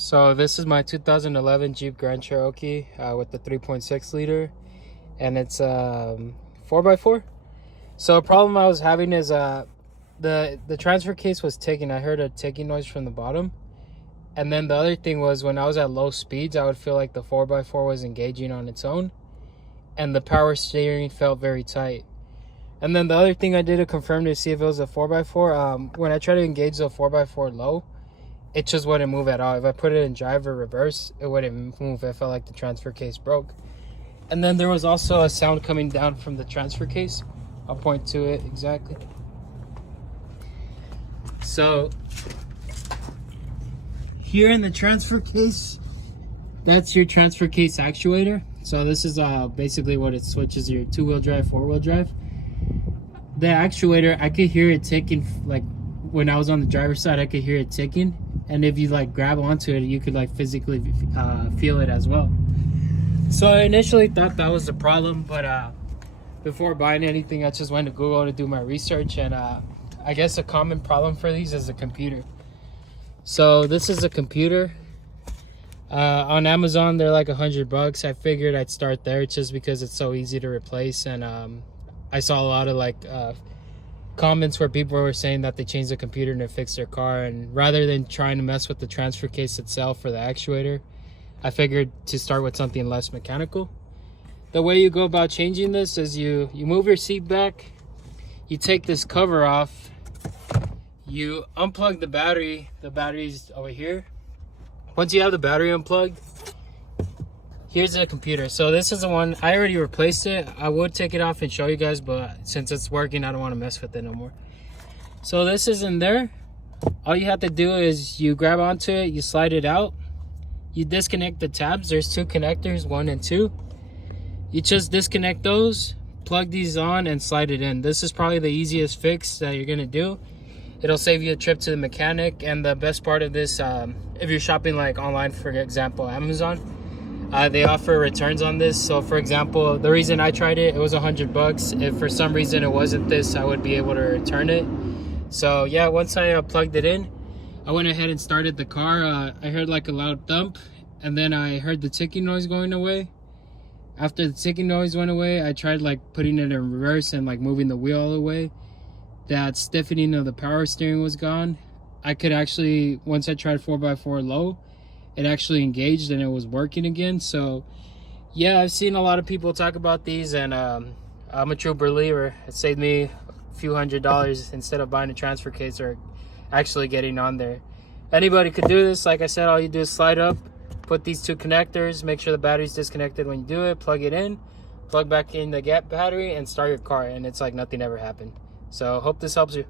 So this is my 2011 Jeep Grand Cherokee with the 3.6 liter, and it's 4x4. So a problem I was having is the transfer case was ticking. I heard a ticking noise from the bottom, and then the other thing was when I was at low speeds, I would feel like the 4x4 was engaging on its own, and the power steering felt very tight. And then the other thing I did to confirm to see if it was a 4x4, when I tried to engage the 4x4 low, it just wouldn't move at all. If I put it in drive or reverse, it wouldn't move. It felt like the transfer case broke. And then there was also a sound coming down from the transfer case. I'll point to it exactly. So here in the transfer case, that's your transfer case actuator. So this is basically what it switches your two-wheel drive, four-wheel drive. The actuator, I could hear it ticking. Like when I was on the driver's side, I could hear it ticking. And if you like grab onto it, you could like physically feel it as well. So I initially thought that was the problem, but before buying anything, I just went to Google to do my research, and I guess a common problem for these is the computer. So this is a computer. On Amazon, they're like $100. I figured I'd start there just because it's so easy to replace, and I saw a lot of like comments where people were saying that they changed the computer and it fixed their car, and rather than trying to mess with the transfer case itself or the actuator, I figured to start with something less mechanical. The way you go about changing this is you move your seat back, you take this cover off, you unplug the battery's over here. Once you have the battery unplugged, here's the computer. So this is the one, I already replaced it. I would take it off and show you guys, but since it's working, I don't want to mess with it no more. So this is in there. All you have to do is you grab onto it, you slide it out, you disconnect the tabs. There's two connectors, 1 and 2. You just disconnect those, plug these on, and slide it in. This is probably the easiest fix that you're gonna do. It'll save you a trip to the mechanic, and the best part of this, if you're shopping like online, for example, Amazon, they offer returns on this. So for example, the reason I tried it, it was $100. If for some reason it wasn't this, I would be able to return it. So yeah, once I plugged it in, I went ahead and started the car. I heard like a loud thump, and then I heard the ticking noise going away. After the ticking noise went away, I tried like putting it in reverse and like moving the wheel away. That stiffening of the power steering was gone. I could actually, once I tried 4x4 low, it actually engaged and it was working again. So yeah, I've seen a lot of people talk about these, and I'm a true believer. It saved me a few $100s instead of buying a transfer case or actually getting on there. Anybody could do this. Like I said, all you do is slide up, put these two connectors, make sure the battery's disconnected when you do it, plug it in, plug back in the gap battery, and start your car, and it's like nothing ever happened. So hope this helps you.